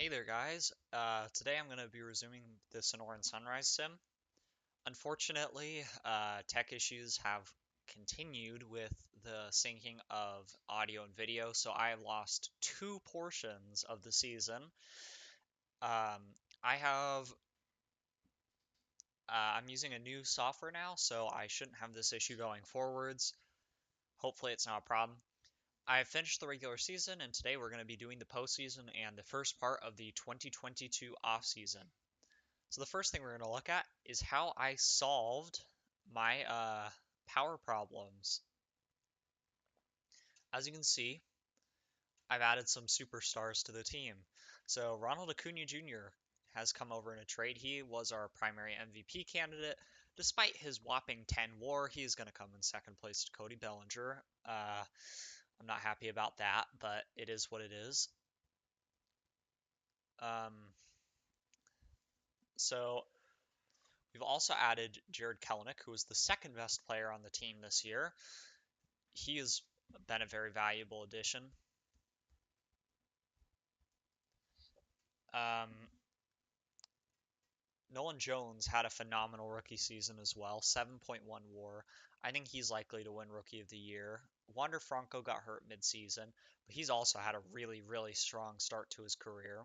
Hey there, guys. Today I'm going to be resuming the Sonoran Sunrise Sim. Unfortunately, tech issues have continued with the syncing of audio and video, so I have lost two portions of the season. Um, I have, I'm using a new software now, so I shouldn't have this issue going forwards. Hopefully, it's not a problem. I have finished the regular season, and today we're going to be doing the postseason and the first part of the 2022 off season. So the first thing we're going to look at is how I solved my power problems. As you can see, I've added some superstars to the team. So Ronald Acuna Jr. has come over in a trade. He was our primary MVP candidate. Despite his whopping 10 WAR, he is going to come in second place to Cody Bellinger. I'm not happy about that, but it is what it is. Um, so we've also added Jared Kelenic, who is the second best player on the team this year. He has been a very valuable addition. Um, Nolan Jones had a phenomenal rookie season as well, 7.1 WAR. I think he's likely to win Rookie of the Year. Wander Franco got hurt midseason, but he's also had a really, really strong start to his career.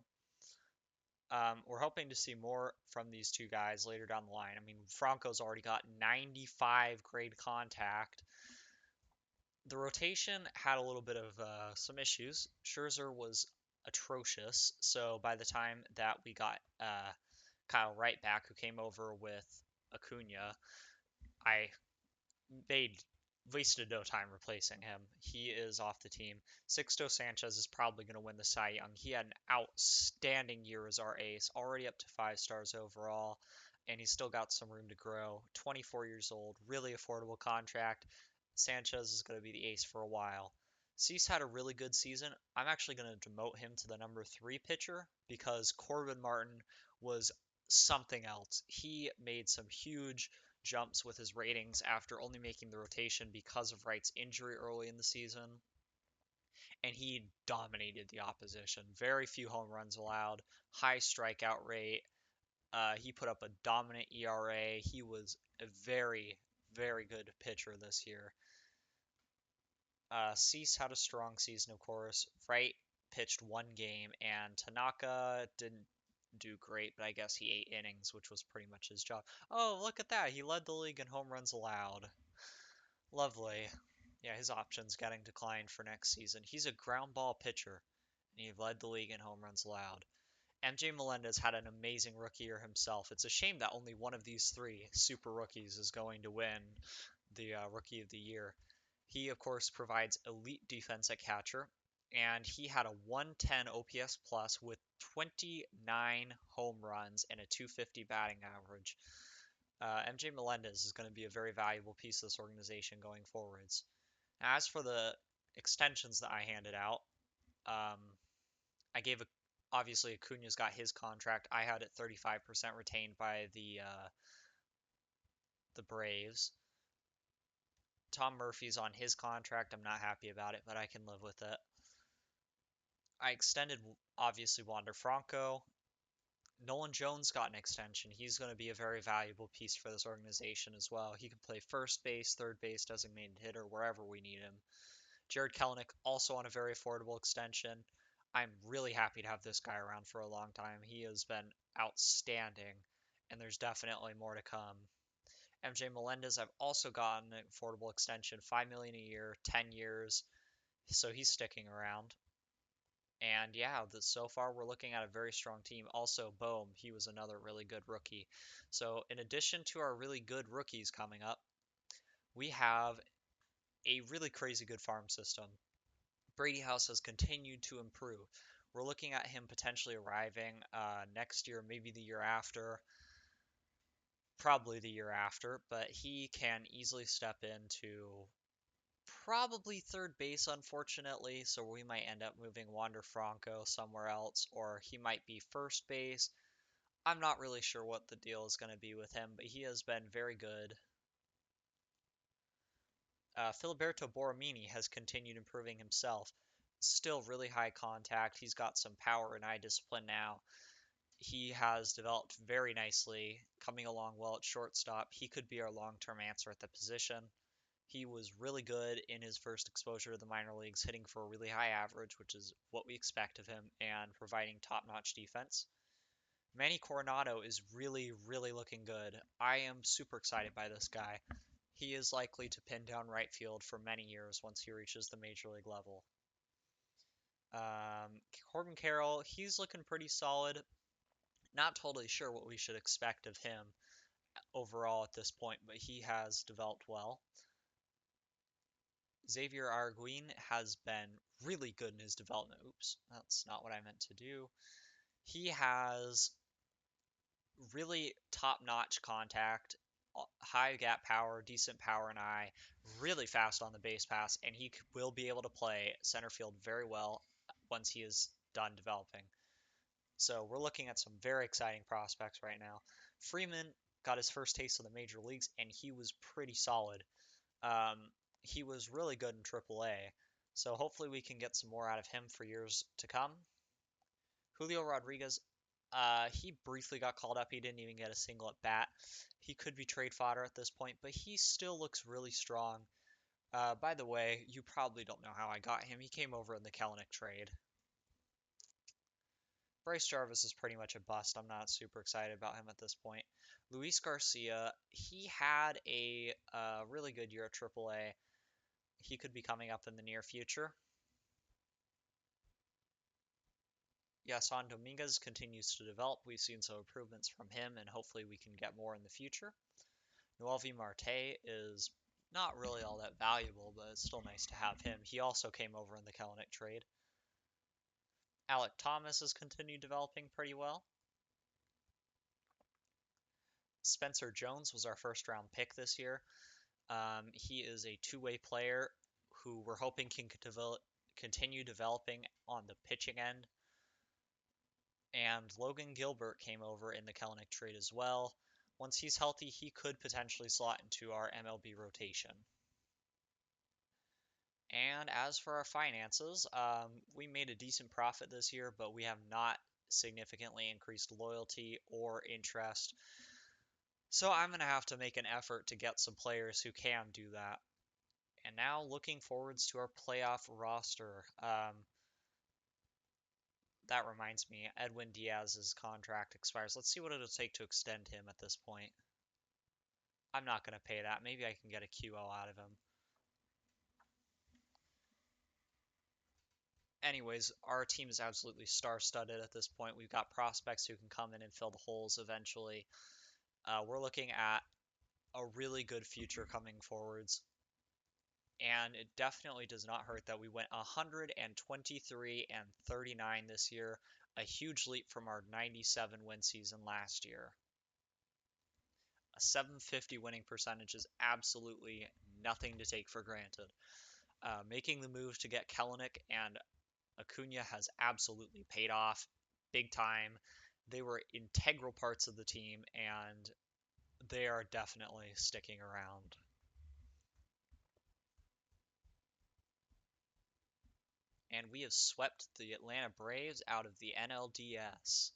We're hoping to see more from these two guys later down the line. I mean, Franco's already got 95 grade contact. The rotation had a little bit of some issues. Scherzer was atrocious, so by the time that we got Kyle Wright back, who came over with Acuna, I made wasted no time replacing him. He is off the team. Sixto Sanchez is probably going to win the Cy Young. He had an outstanding year as our ace, already up to 5 stars overall, and he's still got some room to grow. 24 years old, really affordable contract. Sanchez is going to be the ace for a while. Cease had a really good season. I'm actually going to demote him to the number 3 pitcher because Corbin Martin was something else. He made some huge jumps with his ratings after only making the rotation because of Wright's injury early in the season, and he dominated the opposition. Very few home runs allowed, high strikeout rate. He put up a dominant ERA. He was a very, very good pitcher this year. Cease had a strong season, of course. Wright pitched 1 game, and Tanaka didn't do great, but I guess he 8 innings, which was pretty much his job. Oh, look at that. He led the league in home runs allowed. Lovely. Yeah, his options getting declined for next season. He's a ground ball pitcher, and he led the league in home runs allowed. MJ Melendez had an amazing rookie year himself. It's a shame that only one of these three super rookies is going to win the Rookie of the Year. He, of course, provides elite defense at catcher, and he had a 110 OPS plus with 29 home runs and a 250 batting average. MJ Melendez is going to be a very valuable piece of this organization going forwards. As for the extensions that I handed out, um, I gave a, obviously Acuna's got his contract. I had it 35% retained by the Braves. Tom Murphy's on his contract. I'm not happy about it, but I can live with it. I extended obviously Wander Franco. Nolan Jones got an extension. He's going to be a very valuable piece for this organization as well. He can play first base, third base, designated hitter, wherever we need him. Jared Kelenic also on a very affordable extension. I'm really happy to have this guy around for a long time. He has been outstanding, and there's definitely more to come. MJ Melendez, I've also gotten an affordable extension, $5 million a year, 10 years, so he's sticking around. And yeah, so far we're looking at a very strong team. Also, Bohm, he was another really good rookie. So in addition to our really good rookies coming up, we have a really crazy good farm system. Brady House has continued to improve. We're looking at him potentially arriving next year, maybe the year after, probably the year after, but he can easily step into probably third base, unfortunately, so we might end up moving Wander Franco somewhere else, or he might be first base. I'm not really sure what the deal is going to be with him, but he has been very good. Filiberto Borromini has continued improving himself. still really high contact. He's got some power and eye discipline now. He has developed very nicely, coming along well at shortstop. He could be our long-term answer at the position. He was really good in his first exposure to the minor leagues, hitting for a really high average, which is what we expect of him, and providing top-notch defense. Manny Coronado is really, really looking good. I am super excited by this guy. He is likely to pin down right field for many years once he reaches the major league level. Corbin Carroll, he's looking pretty solid. Not totally sure what we should expect of him overall at this point, but he has developed well. Xavier Arguin has been really good in his development. Oops, that's not what I meant to do. He has really top-notch contact, high gap power, decent power and eye, really fast on the base pass, and he will be able to play center field very well once he is done developing. So we're looking at some very exciting prospects right now. Freeman got his first taste of the major leagues, and he was pretty solid. Um, he was really good in AAA, so hopefully we can get some more out of him for years to come. Julio Rodriguez, he briefly got called up. He didn't even get a single at bat. He could be trade fodder at this point, but he still looks really strong. By the way, you probably don't know how I got him. He came over in the Kelenic trade. Bryce Jarvis is pretty much a bust. I'm not super excited about him at this point. Luis Garcia, he had a really good year at AAA. He could be coming up in the near future. Yasan Dominguez continues to develop. We've seen some improvements from him, and hopefully we can get more in the future. Noelvi Marte is not really all that valuable, but it's still nice to have him. He also came over in the Kelenic trade. Alec Thomas has continued developing pretty well. Spencer Jones was our first round pick this year. He is a two-way player who we're hoping can continue developing on the pitching end. And Logan Gilbert came over in the Kelenic trade as well. Once he's healthy, he could potentially slot into our MLB rotation. And as for our finances, we made a decent profit this year, but we have not significantly increased loyalty or interest. So I'm going to have to make an effort to get some players who can do that. And now looking forwards to our playoff roster. That reminds me, Edwin Diaz's contract expires. Let's see what it'll take to extend him at this point. I'm not going to pay that. Maybe I can get a QO out of him. Anyways, our team is absolutely star-studded at this point. We've got prospects who can come in and fill the holes eventually. We're looking at a really good future coming forwards. And it definitely does not hurt that we went 123 and 39 this year, a huge leap from our 97 win season last year. A 750 winning percentage is absolutely nothing to take for granted. Making the move to get Kelenic and Acuna has absolutely paid off big time. They were integral parts of the team, and they are definitely sticking around. And we have swept the Atlanta Braves out of the NLDS.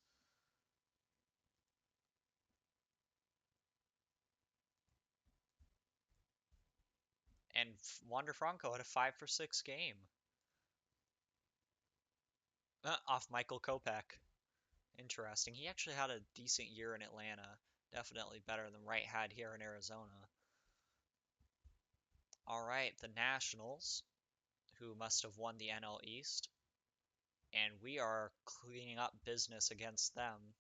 And Wander Franco had a 5-for-6 game. Off Michael Kopech. Interesting. He actually had a decent year in Atlanta. Definitely better than Wright had here in Arizona. All right, the Nationals, who must have won the NL East. And we are cleaning up business against them.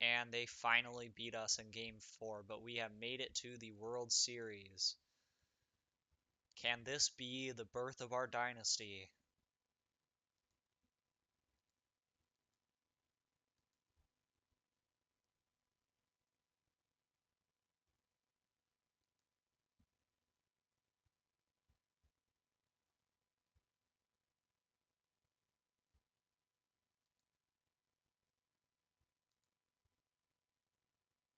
And they finally beat us in Game 4, but we have made it to the World Series. Can this be the birth of our dynasty?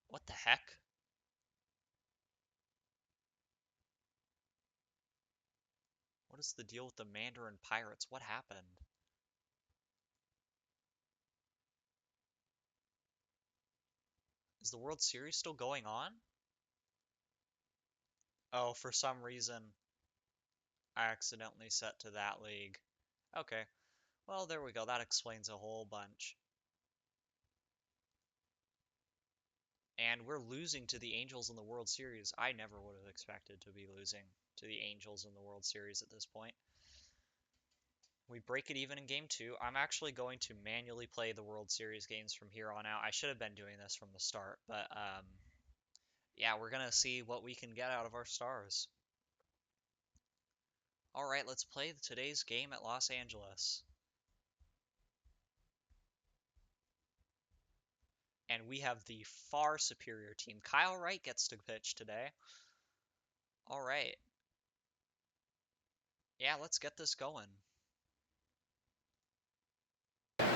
What the heck? is the deal with the Mandarin Pirates? What happened? Is the World Series still going on? Oh, for some reason, I accidentally set to that league. Okay. Well, there we go. That explains a whole bunch. And we're losing to the Angels in the World Series. I never would have expected to be losing to the Angels in the World Series at this point. We break it even in Game 2. I'm actually going to manually play the World Series games from here on out. I should have been doing this from the start, but yeah, we're going to see what we can get out of our stars. All right, let's play today's game at Los Angeles. And we have the far superior team. Kyle Wright gets to pitch today. All right. Yeah, let's get this going. All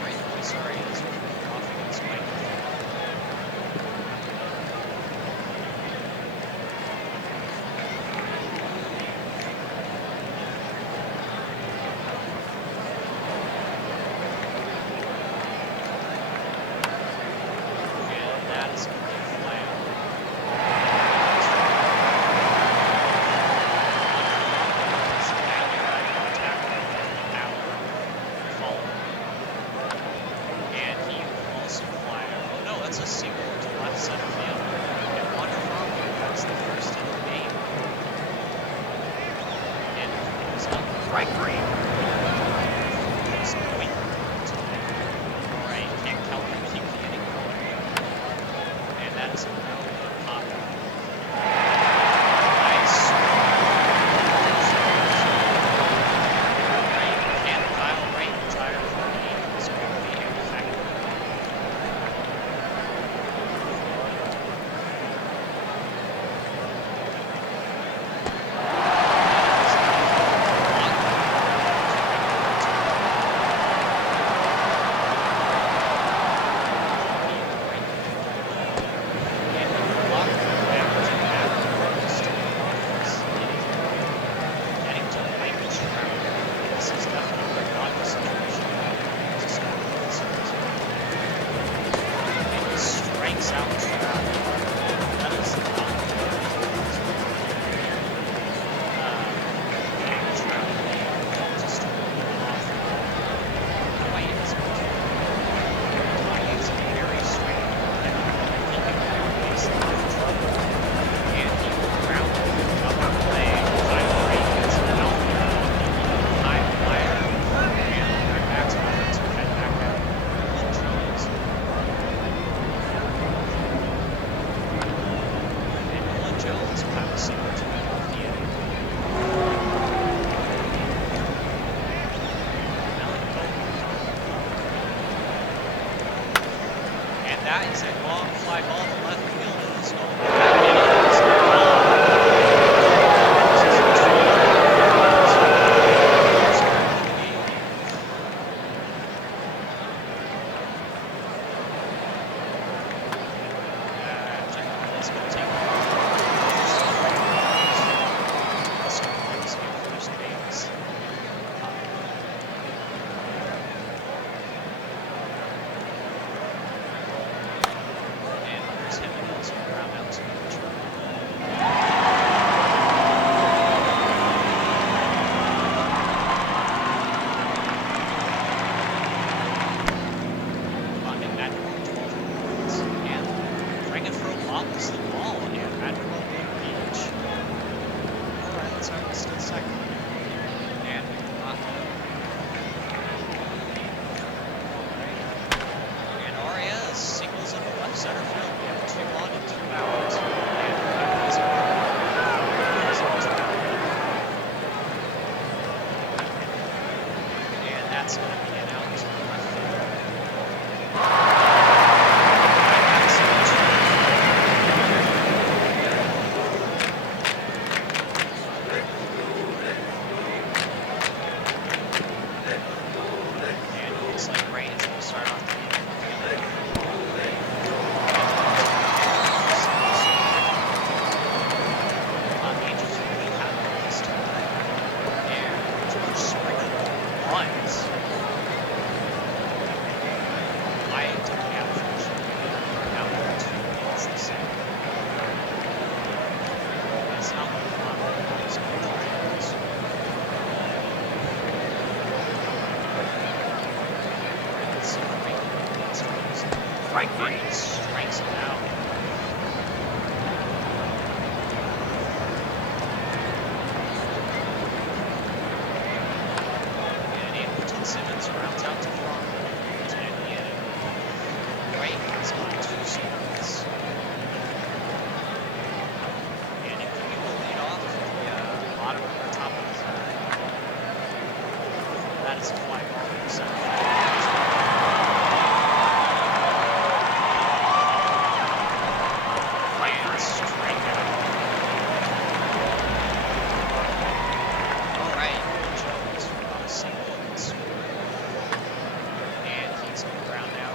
right, sorry, this will be off against Mike. hits a fly ball in the center field. And strikeout. All right, Jones got a single and scored, and he's on the ground now.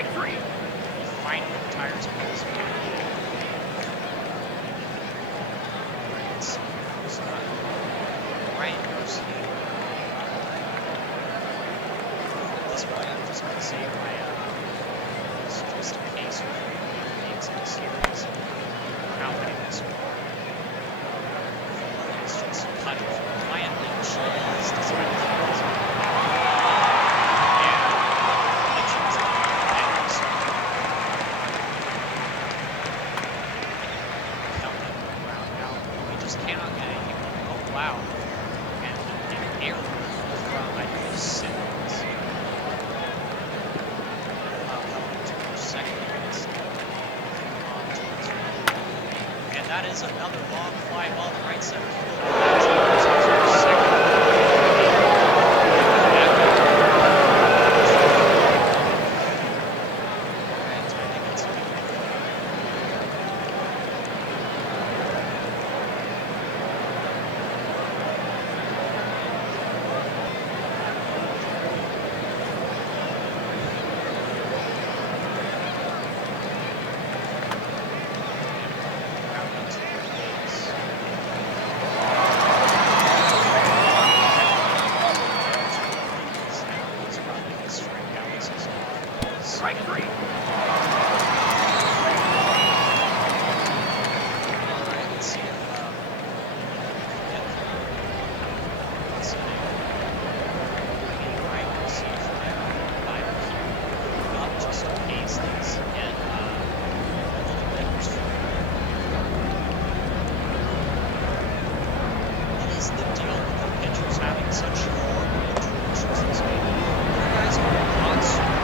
Strike three. He finally retires balls again. Let's see. Who's not? Ryan Garcia. At this point, I'm just going to say my it's just a case of games in the series. How many this one? It's just cutting through Ryan Lynch is despite the fact cannot get anything. Oh wow. And an error from I believe Simmons. Second and that is another long fly ball to right center field. Strike three. Alright, let's see if let's see right receive by up just in case things get a little bit what is the deal with the pitchers having such horrible introductions this game? You guys are not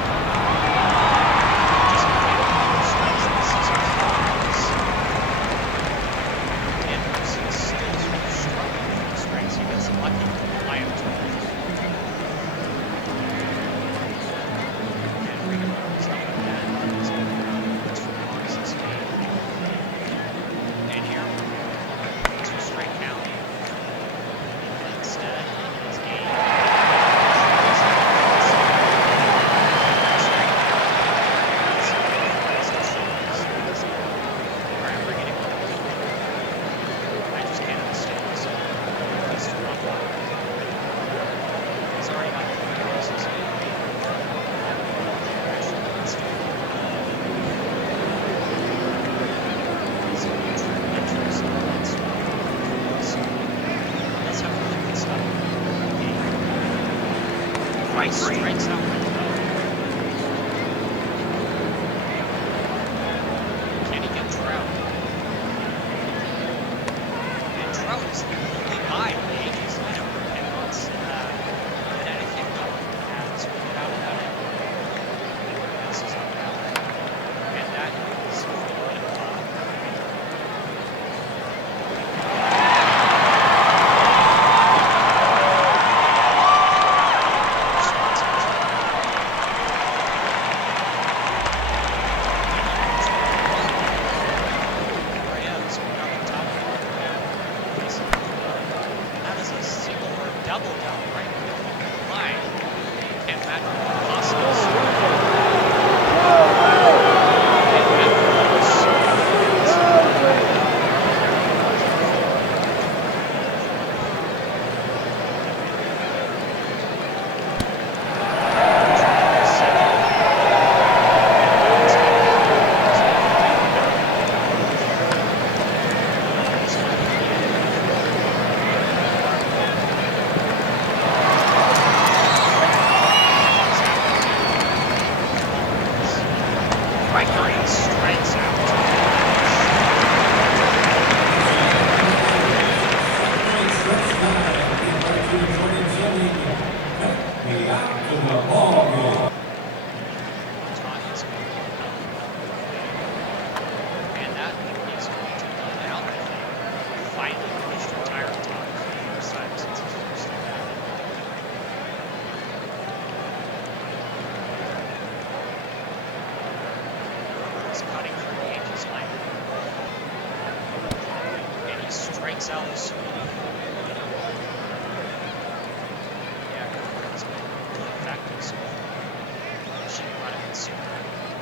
strikes out with can he get Trout? And Trout is the only guy in the Yankees lineup who cannot get anything going as we get out of that end. This is up now. And that is going to double down the right field line. Can Madrid possibly score? Strikes out. And that is going to be out, I think. Finally finished retiring time for the first time since his first at bat. He's cutting through the Yankees lineup. And he strikes out the sweep. Yeah, Cooper has been really effective so far. Should have run him in sooner.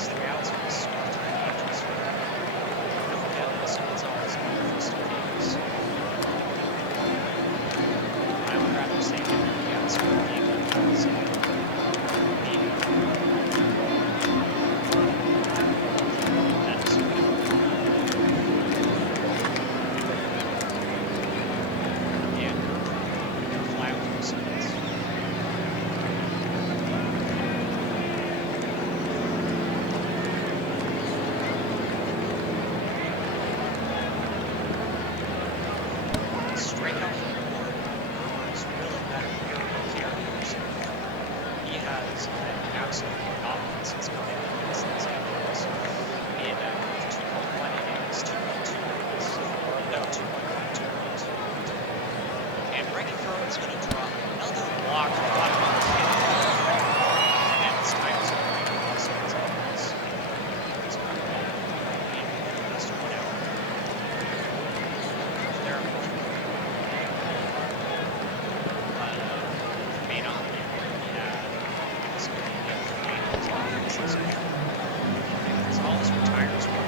It's 3 outs and a start to the Angels here. And we'll get Wilson Gonzalez on just in case. I would rather say him in the outside game than maybe. That is and fly with Wilson. Strikeout from Ward. Gerber is really better here. He has been absolutely phenomenal since coming in against these Angels. In 2.1 innings, 2.2 innings, or no, 2.1, 2.2. And Reggie Crow is going to drop another walk to the bottom of the kid. And this time it's going to be Wilson Gonzalez. He's going to be just 1 out. There are both may not be because of the offense. Gonzalez retires on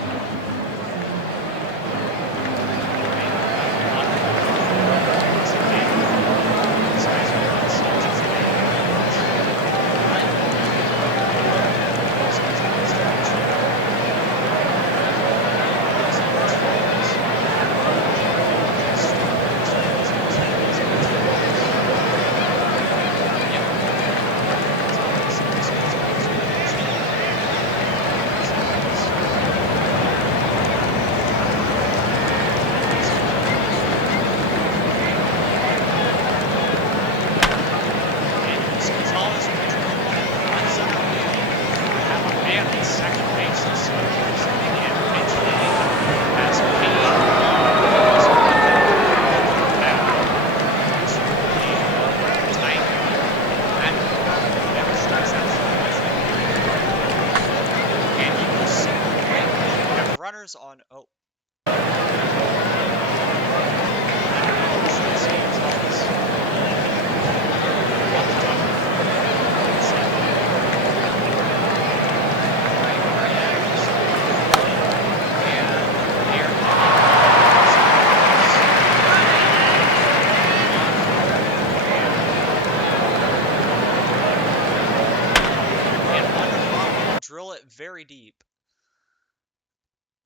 drill it very deep.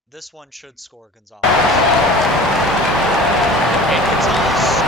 This one should score Gonzalez. And Gonzalez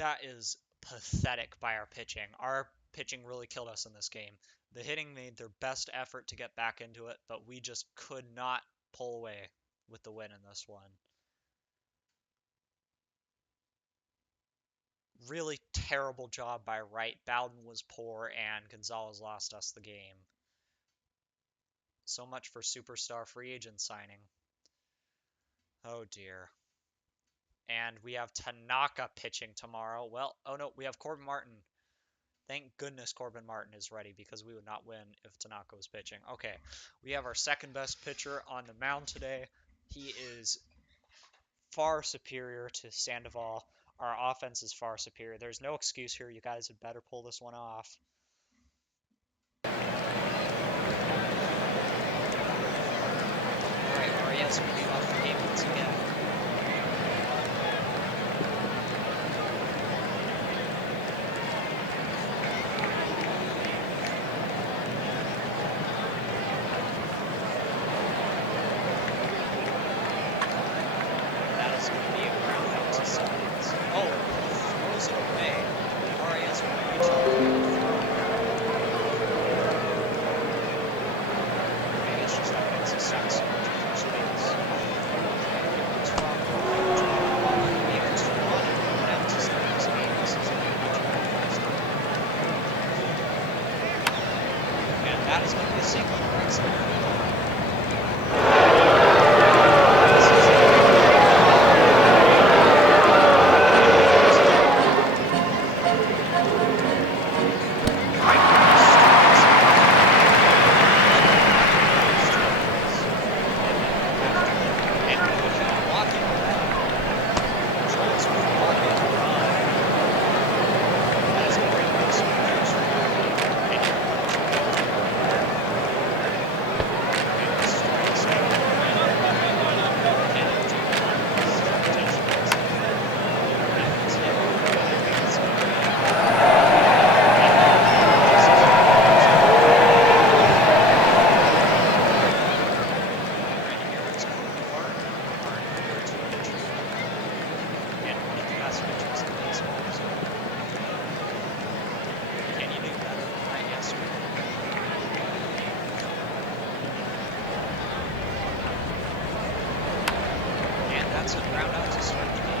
that is pathetic by our pitching. Our pitching really killed us in this game. The hitting made their best effort to get back into it, but we just could not pull away with the win in this one. Really terrible job by Wright. Bowden was poor, and Gonzalez lost us the game. So much for superstar free agent signing. Oh dear. And we have Tanaka pitching tomorrow. Well, oh no, we have Corbin Martin. Thank goodness Corbin Martin is ready because we would not win if Tanaka was pitching. Okay, we have our second best pitcher on the mound today. He is far superior to Sandoval. Our offense is far superior. There's no excuse here. You guys had better pull this one off. Alright, RES will lead off the game once again. That is going to be a ground out to Sanchez. Oh, he throws it away. RES will reach out. Maybe it's just that it's a sucks so much at first base. It's from even 2-1 out to Sanchez. This is a much better faster. And that is going to be a single right center. That's a ground out to start the game.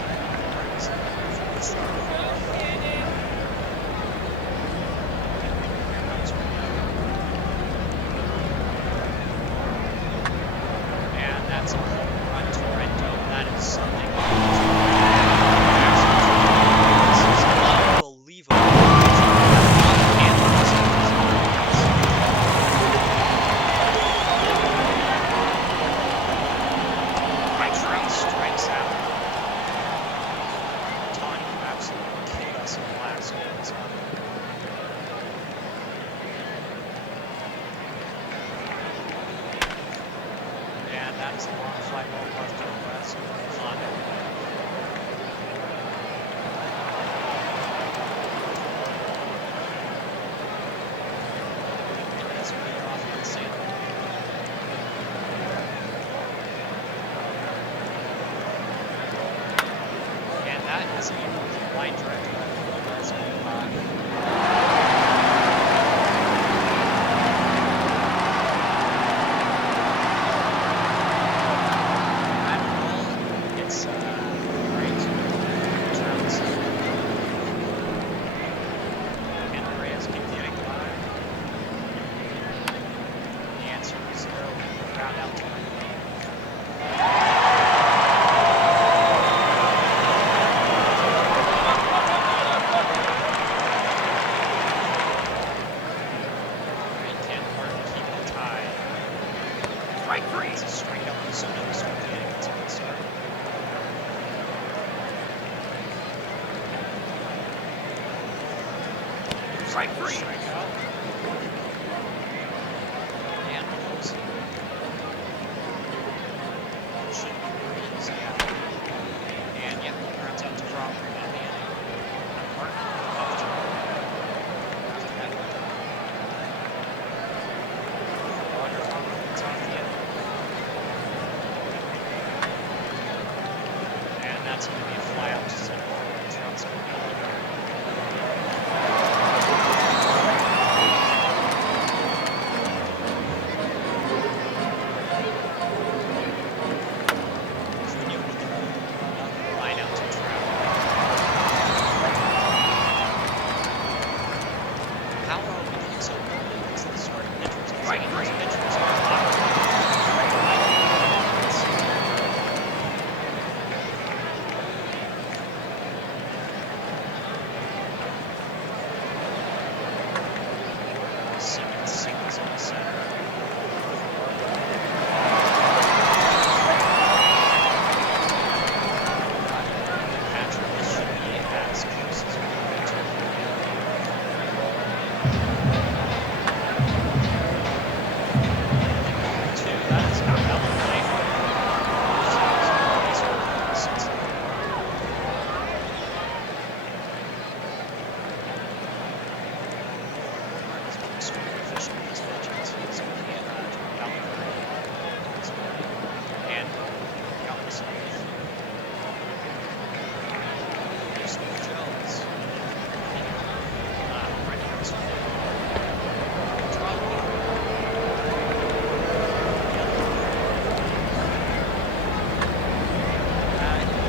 And that's a home run to Rento. That is something. This is unbelievable. Strikes out. Tony absolutely killed us in the last game. And that is a long fly ball left to the west. That's really off in the sand. That is a line drive to that's going by. It's great. Turns. Can the Reyes keep getting by? The answer is no. Ground out to it's a strikeout for Sonoran. It's a good start. Strike three. Strikeout. And close. Should be pretty easy out. And yep, he runs out to Crawford at the end. Martin off the after that. Roger Crawford gets off the end. That's going to be a fly out to center. Trout's going to be Acuna with another line out to Trout. How are we getting so good against the starting pitchers? Right, pitchers are combination of his pitches. He's about this morning, and out in the seventh. Here's Steve Jones. Right now, it's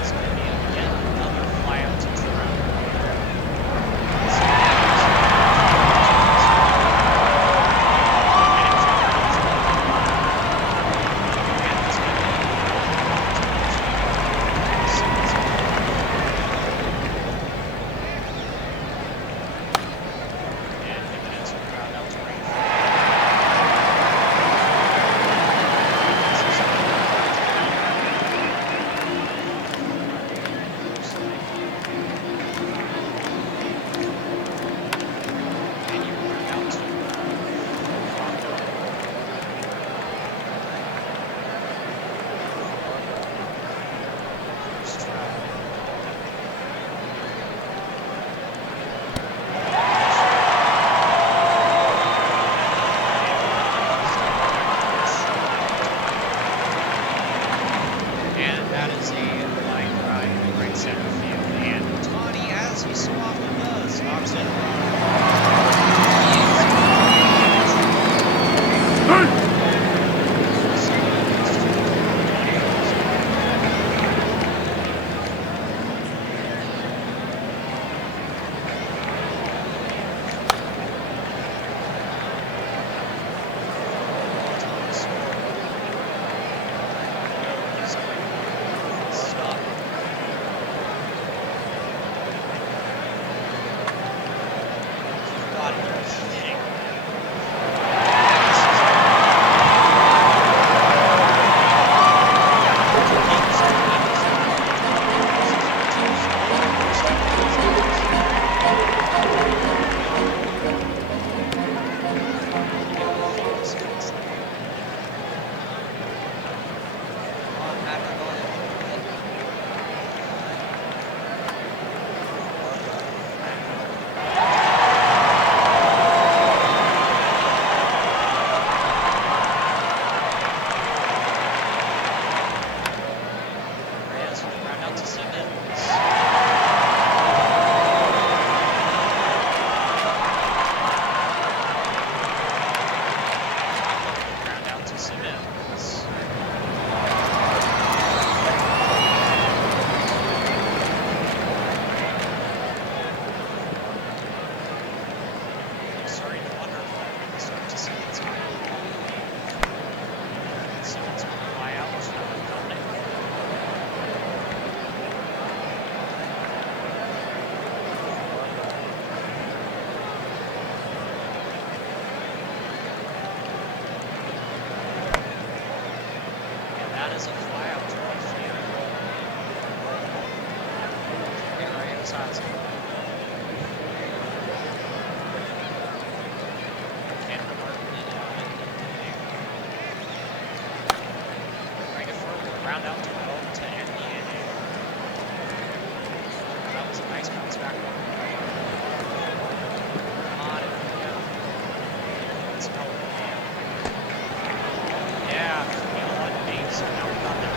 it's going to be yet another flyout to Trout. Round out to 12 to end the inning. That was a nice bounce back. Come on, let's go. Yeah, we got one base, so now we got that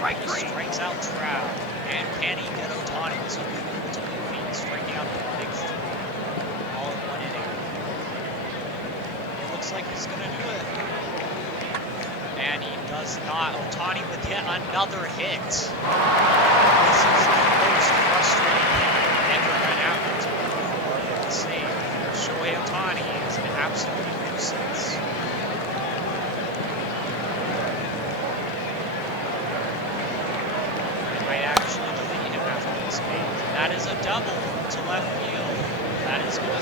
He strikes out Trout. And can he get Ohtani? This will be the ultimate feat, striking out the big three all in one inning. It looks like he's going to do it. And he does not. Ohtani with yet another hit. This is the most frustrating thing that ever been happened to the state. Shohei Ohtani is an absolute nuisance. They might actually delete him after this game. That is a double to left field. That is going to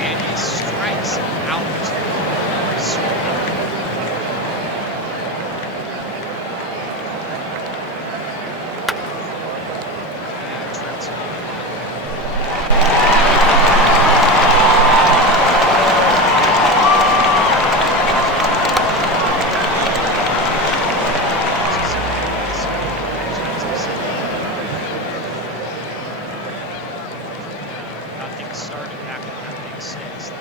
and he strikes out. Nothing started back in that big six.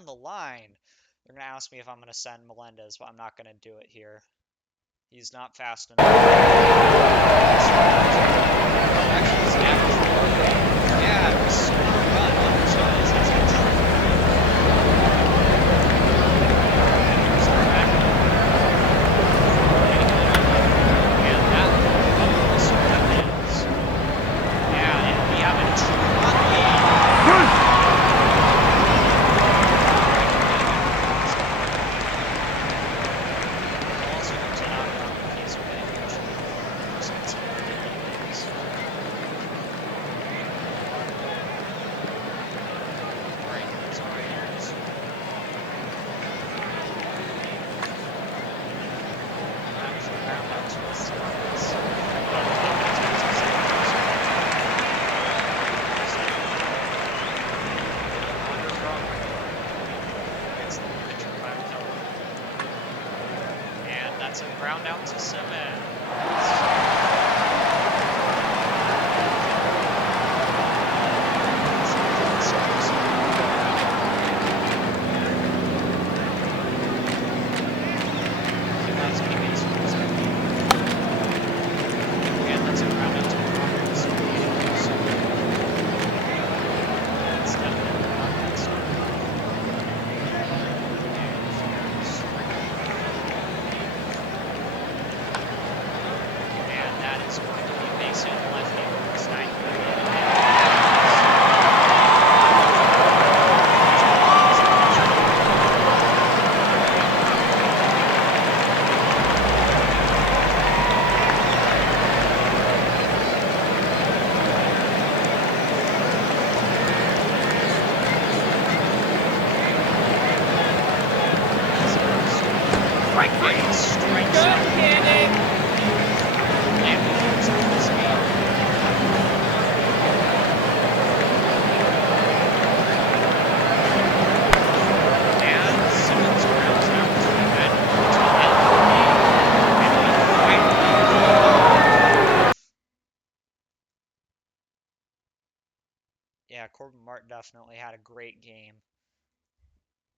down the line. They're going to ask me if I'm going to send Melendez, but I'm not going to do it here. He's not fast enough. Actually, he's average. Yeah, it was Sonoran. That's good. That's a ground out to Simmons. Yeah, Corbin Martin definitely had a great game.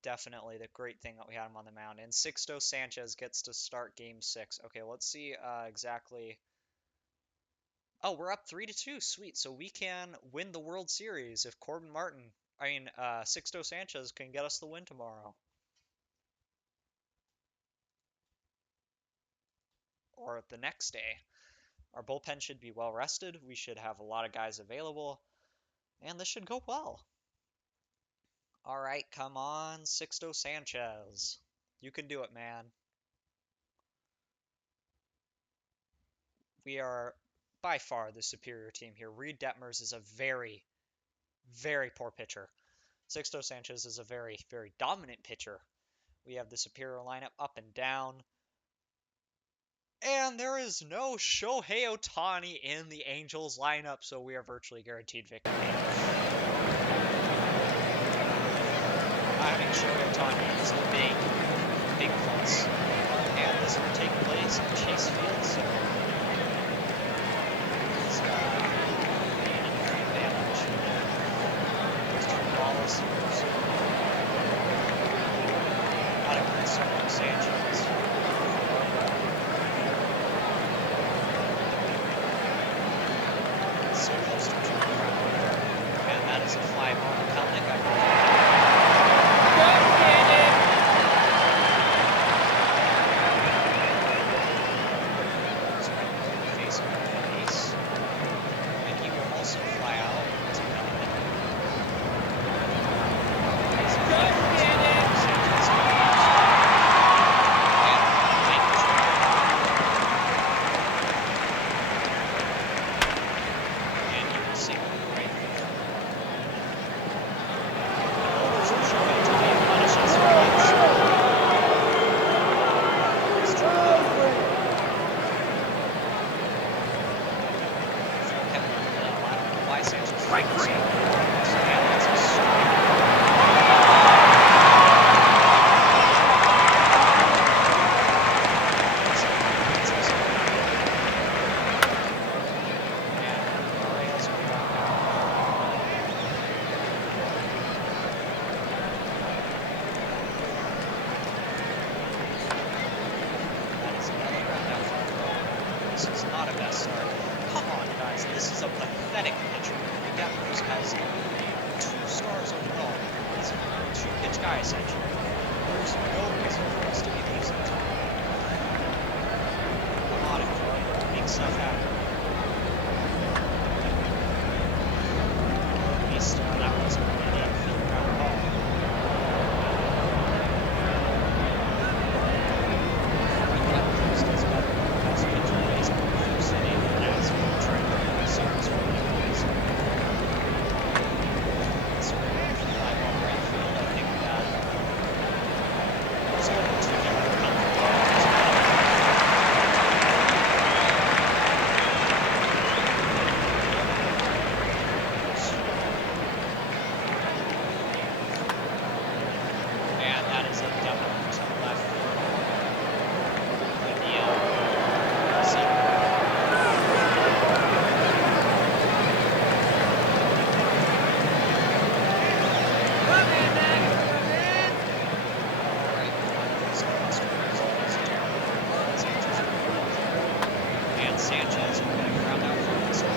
Definitely the great thing that we had him on the mound. And Sixto Sanchez gets to start game 6. Okay, let's see exactly. Oh, we're up 3-2. Sweet. So we can win the World Series if Sixto Sanchez can get us the win tomorrow. Or the next day. Our bullpen should be well rested. We should have a lot of guys available. And this should go well. All right, come on, Sixto Sanchez. You can do it, man. We are by far the superior team here. Reed Detmers is a very, very poor pitcher. Sixto Sanchez is a very, very dominant pitcher. We have the superior lineup up and down. And there is no Shohei Ohtani in the Angels lineup, so we are virtually guaranteed victory. Having Shohei Ohtani is a big plus. And this will take place at Chase Field, so it's an advantage. There's two balls. Not a good start from Sanchez. So close to turn around. And that is a fly ball. Kelenic, I believe. this is a pathetic pitcher. Devers has 2 stars overall. He's a 2-pitch guy, essentially. There's no reason for us to be losing to him. Come on, Acuna. Make stuff happen. That was an infield ground ball. Devers does better than the best pitcher in baseball first inning, and that's what I'm trying to do. Series for the Yankees. So we're going to fly ball right field. I think that it's a little too different to come from. And that is a definite to the left field. With the receiver. And Sanchez, we're going to ground out from this one.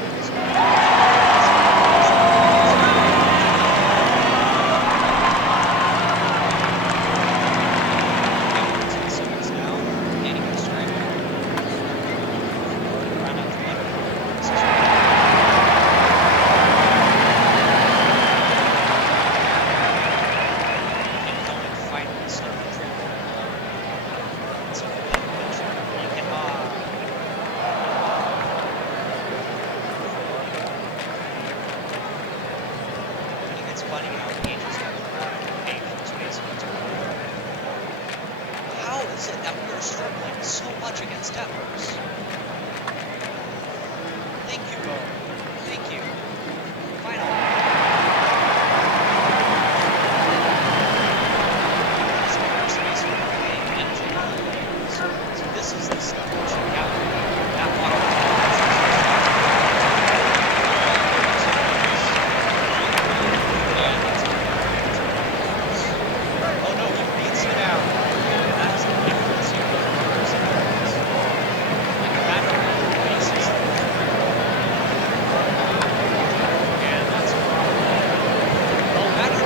How is it that we are struggling so much against Devers? Thank you, Bo. Thank you. Finally. This first base for the game, and so this is the stuff that should happen. That water. Oh no, he beats it out. That is the difference here with runners and runners. Like that bases. And that's a problem. Oh, that is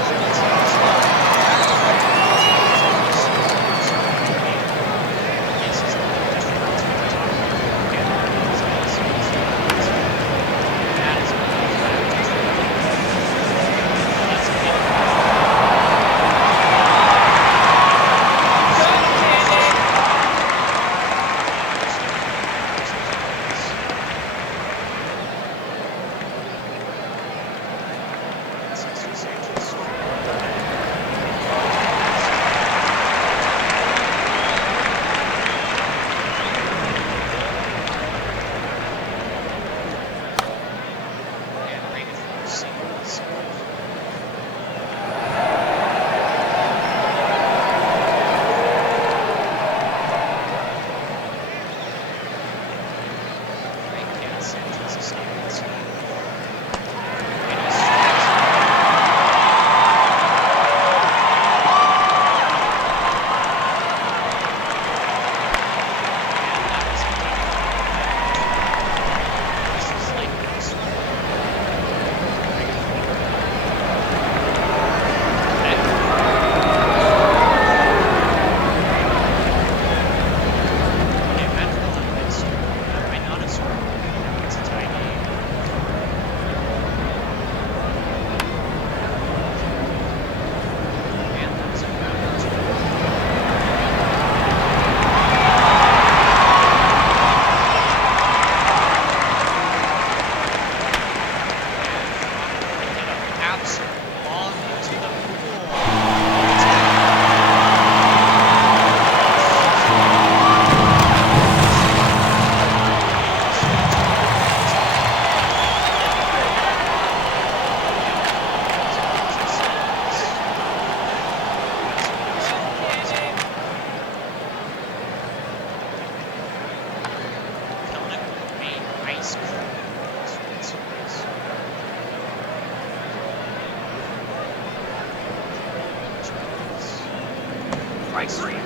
strike three.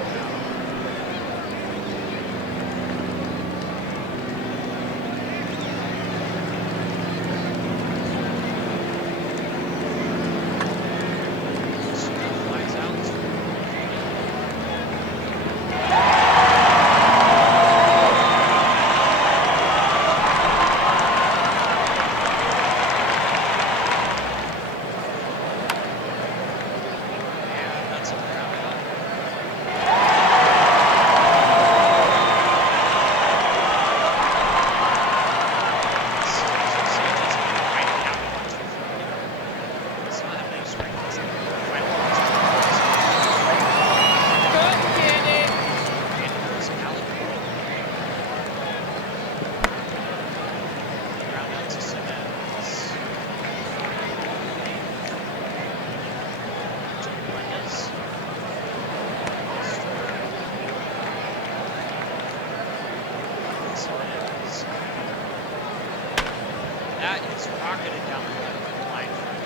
that is rocketed down the line for him.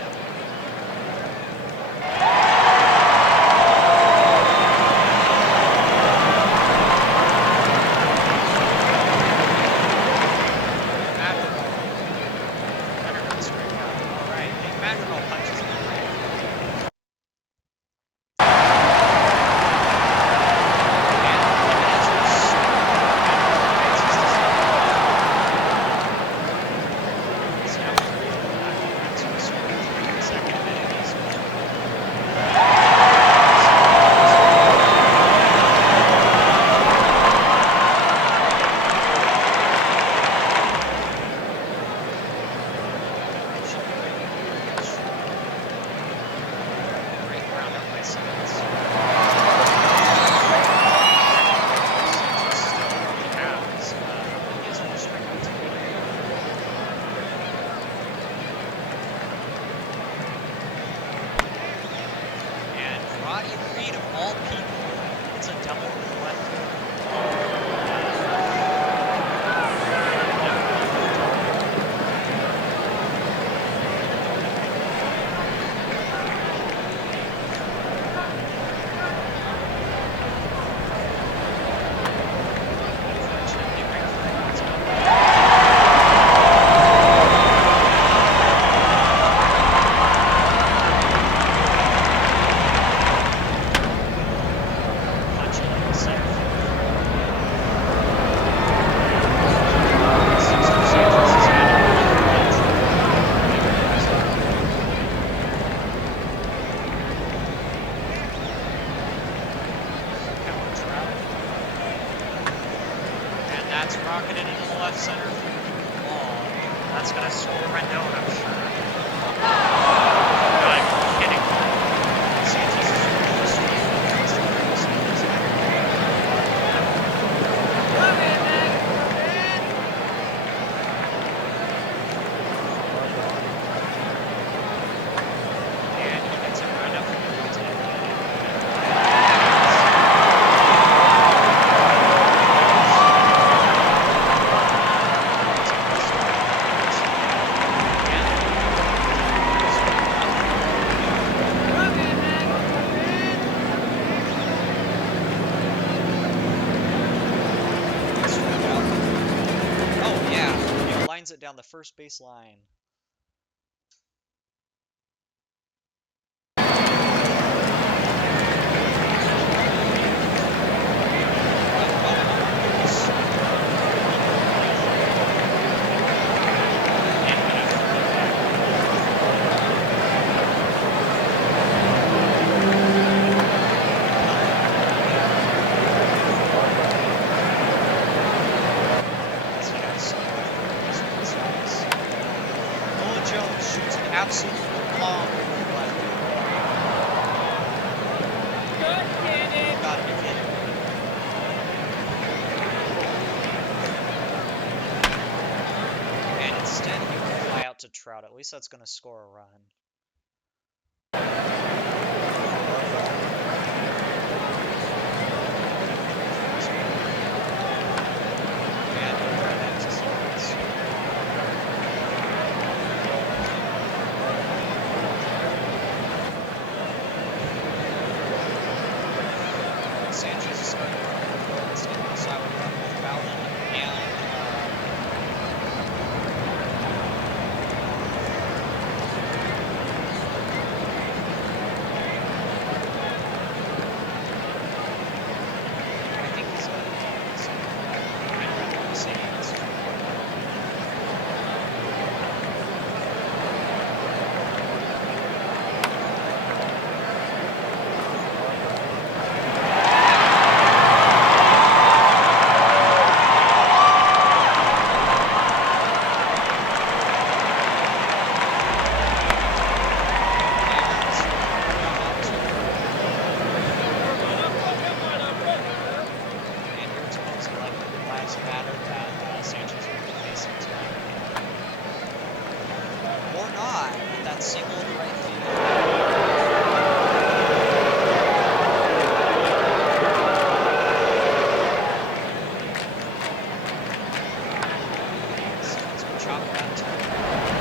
It down the first base line. To Trout. At least that's going to score a run. Sanchez is starting to run with so I would run with Bowden and Sanchez will be facing tonight. Or not, with that single in the right field. Someone's gonna chop that.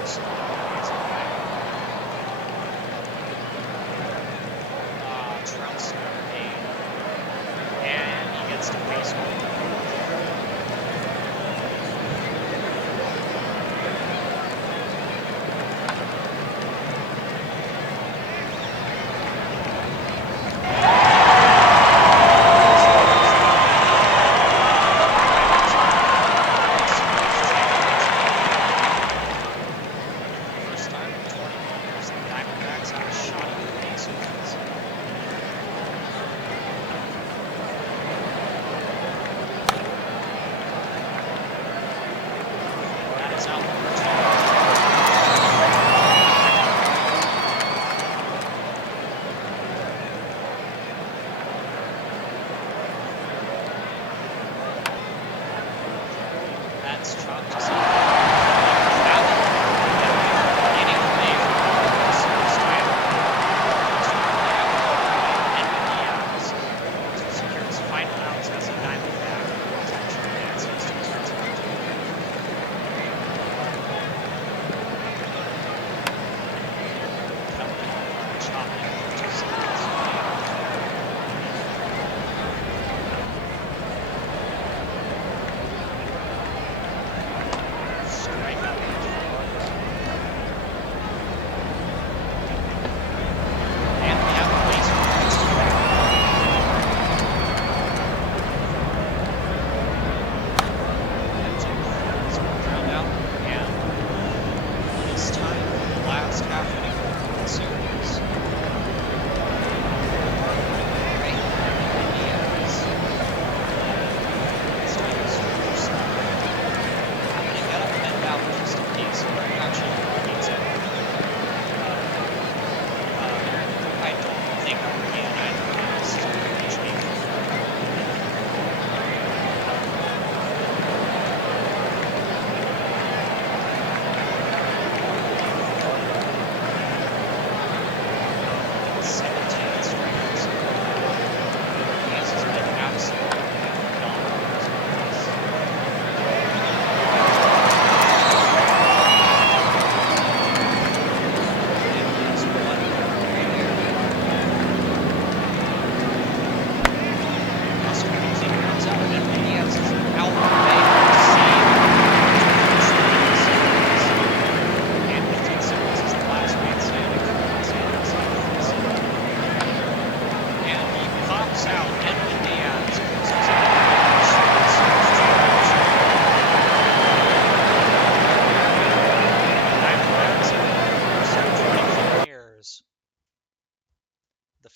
absolutely amazing. Trout's number 8. And he gets to baseball.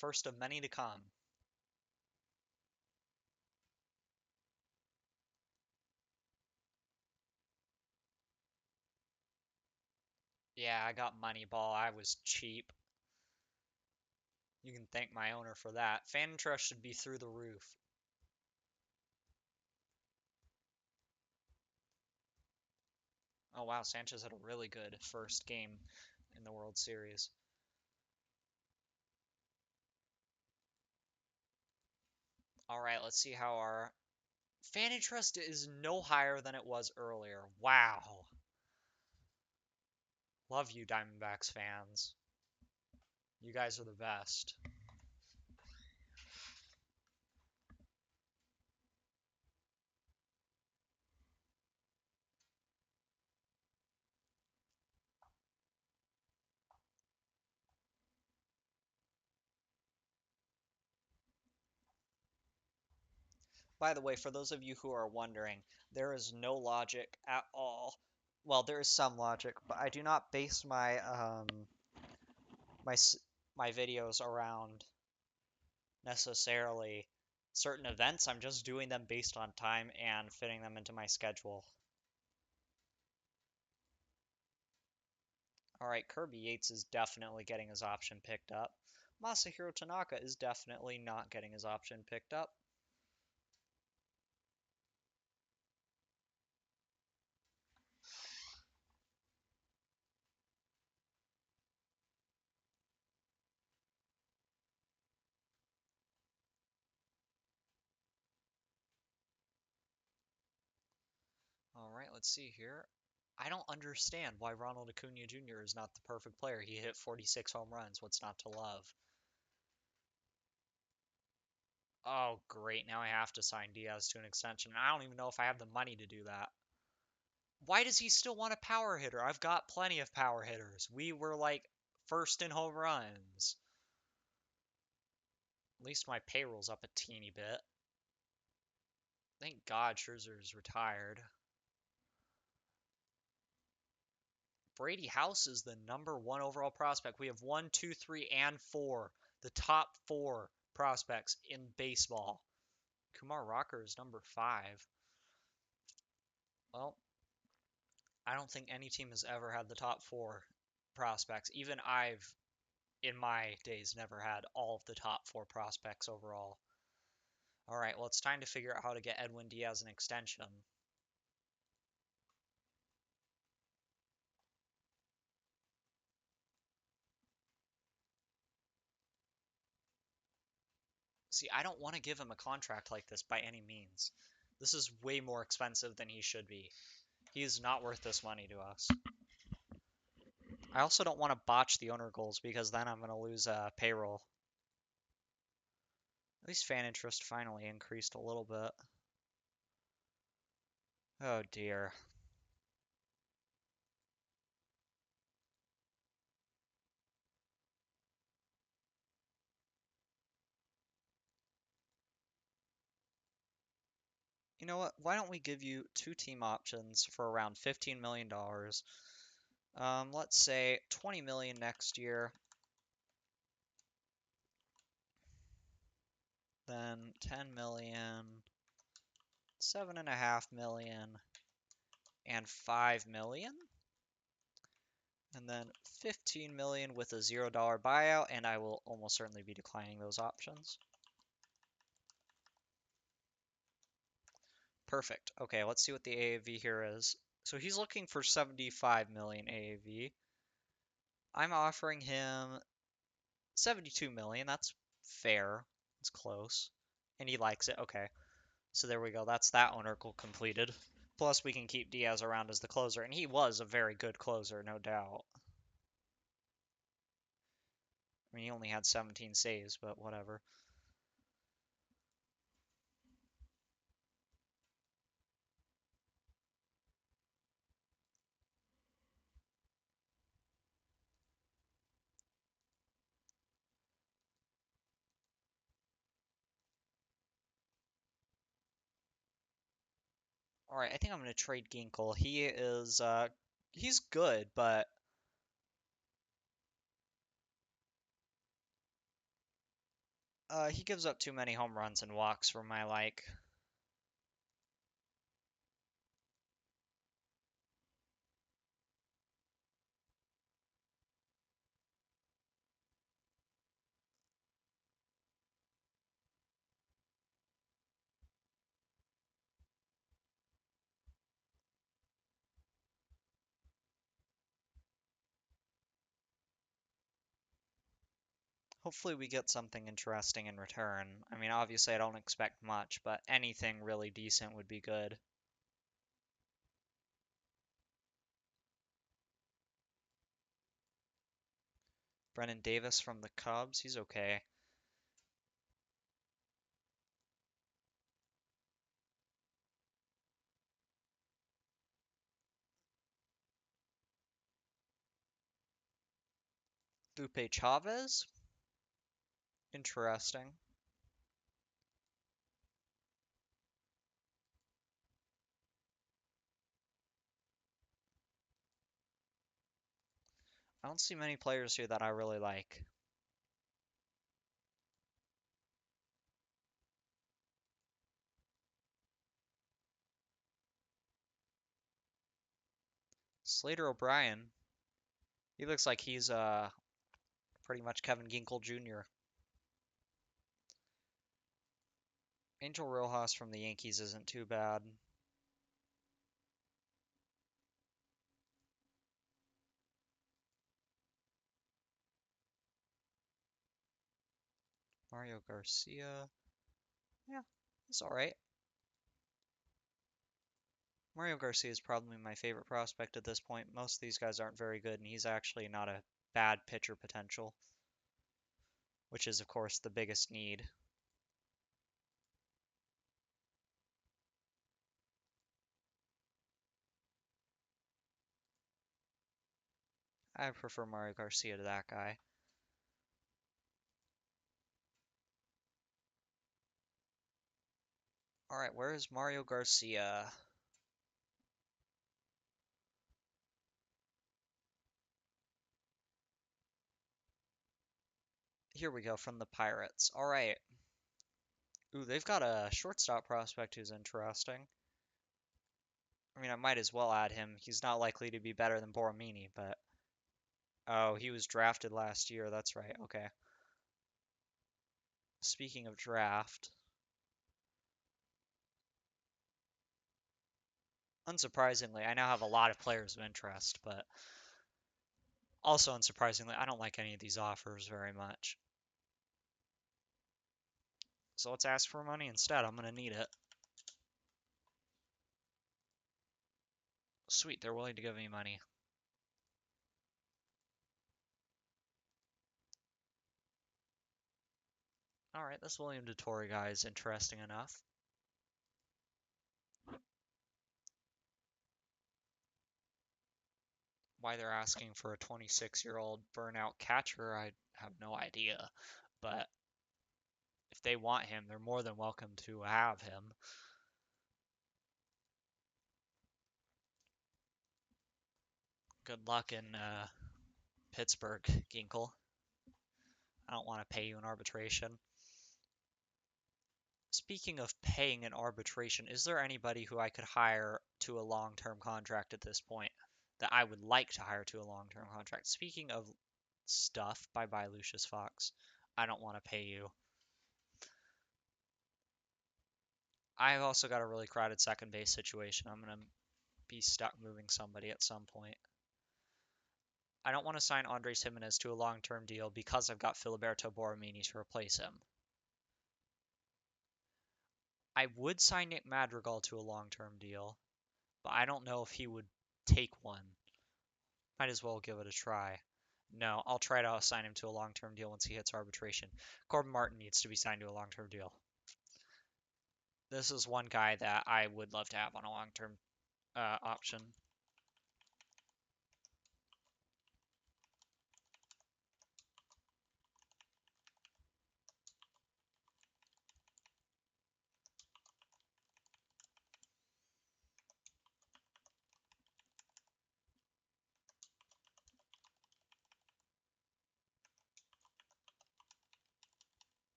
First of many to come. Yeah, I got Moneyball. I was cheap. You can thank my owner for that. Fan interest should be through the roof. Oh wow, Sanchez had a really good first game in the World Series. Alright, let's see how our fan interest is no higher than it was earlier. Wow. Love you, Diamondbacks fans. You guys are the best. By the way, for those of you who are wondering, there is no logic at all. Well, there is some logic, but I do not base my my videos around necessarily certain events. I'm just doing them based on time and fitting them into my schedule. Alright, Kirby Yates is definitely getting his option picked up. Masahiro Tanaka is definitely not getting his option picked up. Alright, let's see here. I don't understand why Ronald Acuna Jr. is not the perfect player. He hit 46 home runs. What's not to love? Oh, great. Now I have to sign Diaz to an extension. I don't even know if I have the money to do that. Why does he still want a power hitter? I've got plenty of power hitters. We were like first in home runs. At least my payroll's up a teeny bit. Thank God Scherzer's retired. Brady House is the #1 overall prospect. We have one, two, three, and four. The top four prospects in baseball. Kumar Rocker is #5. Well, I don't think any team has ever had the top four prospects. Even I've, in my days, never had all of the top four prospects overall. All right, well, it's time to figure out how to get Edwin Diaz an extension. See, I don't want to give him a contract like this by any means. This is way more expensive than he should be. He is not worth this money to us. I also don't want to botch the owner goals because then I'm going to lose payroll. At least fan interest finally increased a little bit. Oh dear. You know what? Why don't we give you two team options for around $15 million? Let's say 20 million next year, then 10 million, 7.5 million, and 5 million, and then 15 million with a $0 buyout, and I will almost certainly be declining those options. Perfect. Okay, let's see what the AAV here is. So he's looking for 75 million AAV. I'm offering him 72 million. That's fair. It's close. And he likes it. Okay. So there we go. That's that owner goal completed. Plus, we can keep Diaz around as the closer. And he was a very good closer, no doubt. I mean, he only had 17 saves, but whatever. All right, I think I'm going to trade Ginkel. He's good, but he gives up too many home runs and walks for my like. Hopefully we get something interesting in return. I mean, obviously I don't expect much, but anything really decent would be good. Brennan Davis from the Cubs, he's okay. Lupe Chavez, interesting. I don't see many players here that I really like. Slater O'Brien, he looks like he's pretty much Kevin Ginkel Jr. Angel Rojas from the Yankees isn't too bad. Mario Garcia, yeah, he's all right. Mario Garcia is probably my favorite prospect at this point. Most of these guys aren't very good, and he's actually not a bad pitcher potential, which is, of course, the biggest need. I prefer Mario Garcia to that guy. Alright, where is Mario Garcia? Here we go, from the Pirates. Alright. Ooh, they've got a shortstop prospect who's interesting. I mean, I might as well add him. He's not likely to be better than Boromini, but... Oh, he was drafted last year. That's right. Okay. Speaking of draft, unsurprisingly, I now have a lot of players of interest, but also unsurprisingly, I don't like any of these offers very much. So let's ask for money instead. I'm going to need it. Sweet, they're willing to give me money. Alright, this William Dettori guy is interesting enough. Why they're asking for a 26-year-old burnout catcher, I have no idea. But if they want him, they're more than welcome to have him. Good luck in Pittsburgh, Ginkle. I don't want to pay you in arbitration. Speaking of paying in arbitration, is there anybody who I could hire to a long-term contract at this point that I would like to hire to a long-term contract? Speaking of stuff, bye-bye Lucius Fox. I don't want to pay you. I've also got a really crowded second base situation. I'm going to be stuck moving somebody at some point. I don't want to sign Andres Gimenez to a long-term deal because I've got Filiberto Borromini to replace him. I would sign Nick Madrigal to a long-term deal, but I don't know if he would take one. Might as well give it a try. No, I'll try to sign him to a long-term deal once he hits arbitration. Corbin Martin needs to be signed to a long-term deal. This is one guy that I would love to have on a long-term option.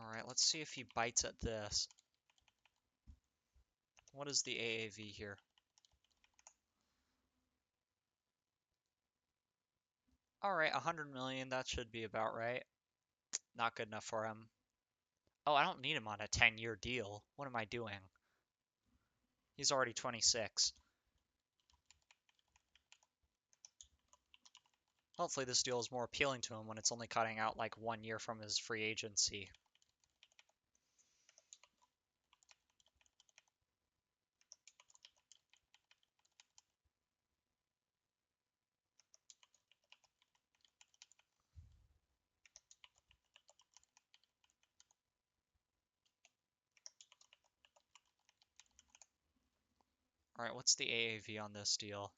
Alright, let's see if he bites at this. What is the AAV here? Alright, 100 million, that should be about right. Not good enough for him. Oh, I don't need him on a 10-year deal. What am I doing? He's already 26. Hopefully this deal is more appealing to him when it's only cutting out like 1 year from his free agency. Alright, what's the AAV on this deal?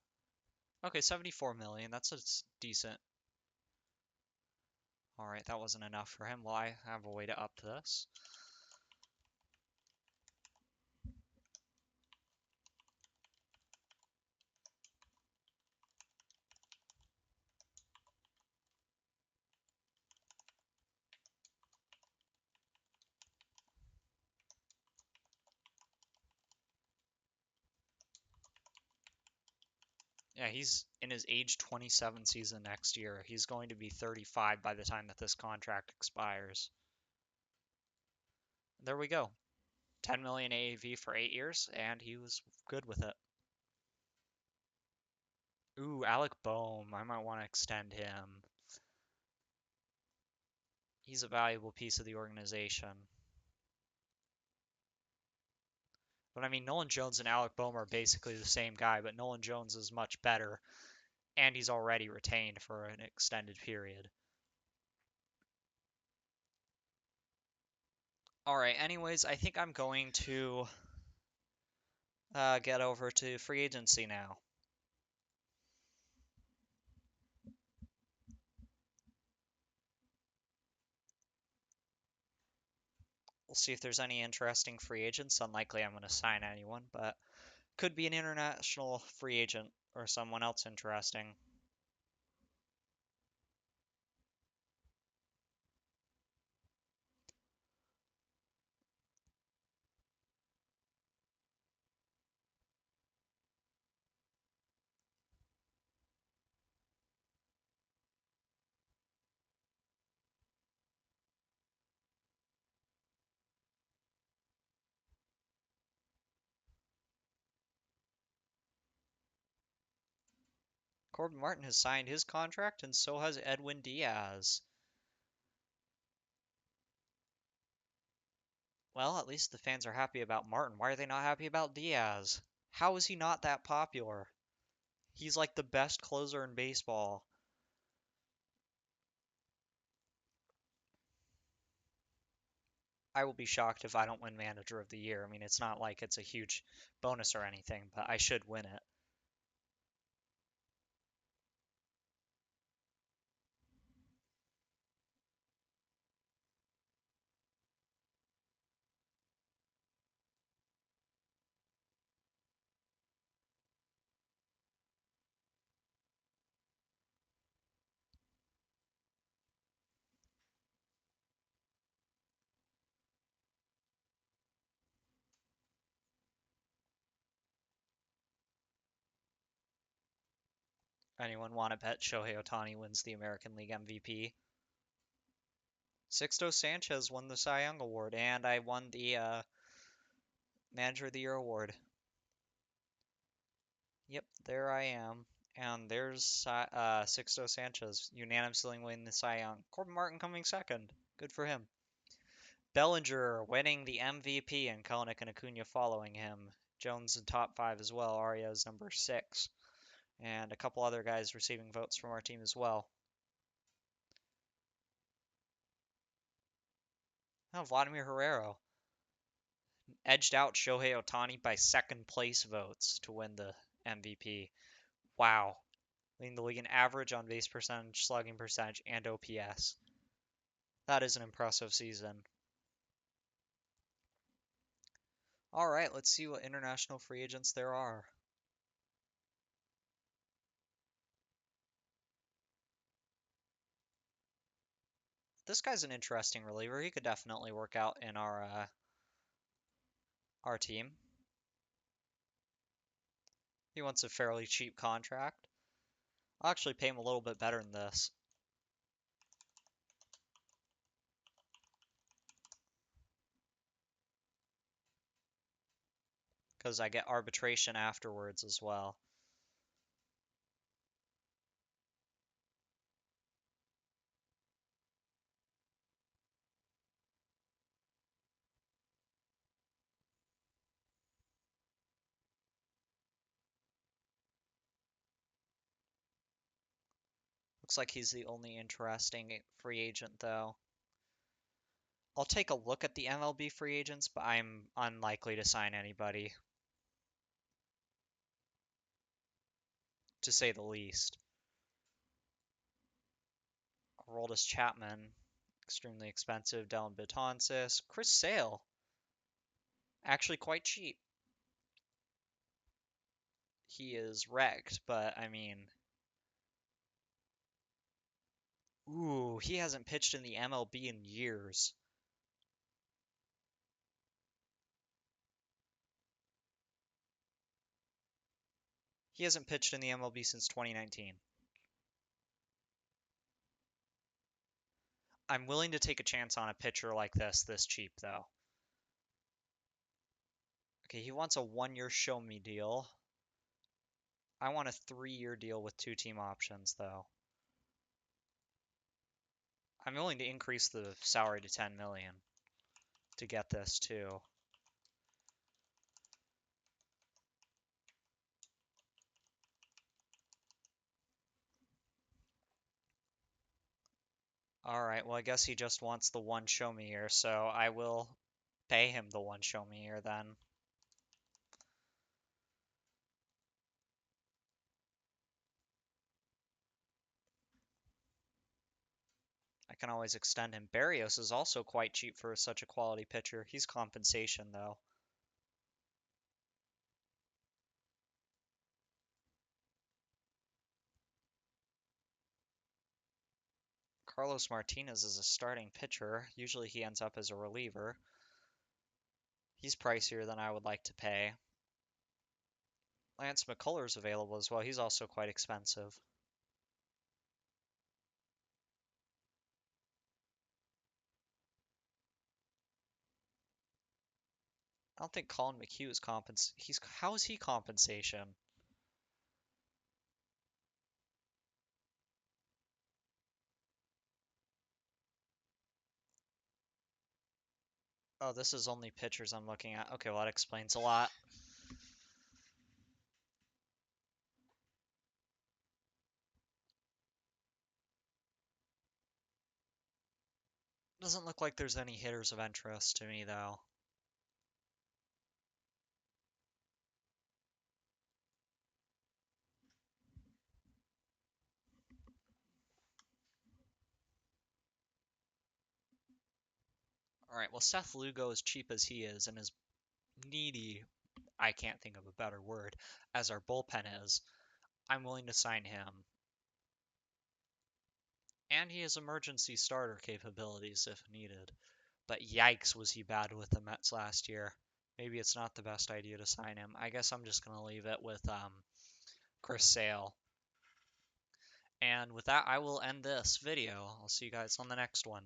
Okay, 74 million. That's a decent. Alright, that wasn't enough for him. Well, I have a way to up this. Yeah, he's in his age 27 season next year. He's going to be 35 by the time that this contract expires. There we go. 10 million AAV for 8 years, and he was good with it. Ooh, Alec Boehm. I might want to extend him. He's a valuable piece of the organization. But I mean, Nolan Jones and Alec Bohm are basically the same guy, but Nolan Jones is much better, and he's already retained for an extended period. All right, anyways, I think I'm going to get over to free agency now. We'll see if there's any interesting free agents. Unlikely I'm going to sign anyone, but could be an international free agent or someone else interesting. Corbin Martin has signed his contract, and so has Edwin Diaz. Well, at least the fans are happy about Martin. Why are they not happy about Diaz? How is he not that popular? He's like the best closer in baseball. I will be shocked if I don't win Manager of the Year. I mean, it's not like it's a huge bonus or anything, but I should win it. Anyone want to bet Shohei Ohtani wins the American League MVP? Sixto Sanchez won the Cy Young Award, and I won the Manager of the Year award. Yep, there I am. And there's Sixto Sanchez unanimously winning the Cy Young. Corbin Martin coming second. Good for him. Bellinger winning the MVP, and Kelenic and Acuna following him. Jones in top 5 as well. Arias number 6. And a couple other guys receiving votes from our team as well. Oh, Vladimir Herrero edged out Shohei Ohtani by second place votes to win the MVP. Wow. Leading the league in average, on base percentage, slugging percentage, and OPS. That is an impressive season. All right, let's see what international free agents there are. This guy's an interesting reliever. He could definitely work out in our team. He wants a fairly cheap contract. I'll actually pay him a little bit better than this, because I get arbitration afterwards as well. Looks like he's the only interesting free agent, though. I'll take a look at the MLB free agents, but I'm unlikely to sign anybody, to say the least. Aroldis Chapman, extremely expensive. Dellin Betances. Chris Sale, actually quite cheap. He is wrecked, but I mean, ooh, he hasn't pitched in the MLB in years. He hasn't pitched in the MLB since 2019. I'm willing to take a chance on a pitcher like this cheap, though. Okay, he wants a 1-year show me deal. I want a 3-year deal with 2-team options, though. I'm willing to increase the salary to 10 million to get this too. Alright, well, I guess he just wants the one show me year, so I will pay him the one show me year then. I can always extend him. Barrios is also quite cheap for such a quality pitcher. He's compensation, though. Carlos Martinez is a starting pitcher. Usually he ends up as a reliever. He's pricier than I would like to pay. Lance McCullers available as well. He's also quite expensive. I don't think Colin McHugh is how is he compensation? Oh, this is only pitchers I'm looking at. Okay, well that explains a lot. Doesn't look like there's any hitters of interest to me though. Alright, well Seth Lugo, as cheap as he is and as needy, I can't think of a better word, as our bullpen is, I'm willing to sign him. And he has emergency starter capabilities if needed. But yikes, was he bad with the Mets last year. Maybe it's not the best idea to sign him. I guess I'm just going to leave it with Chris Sale. And with that, I will end this video. I'll see you guys on the next one.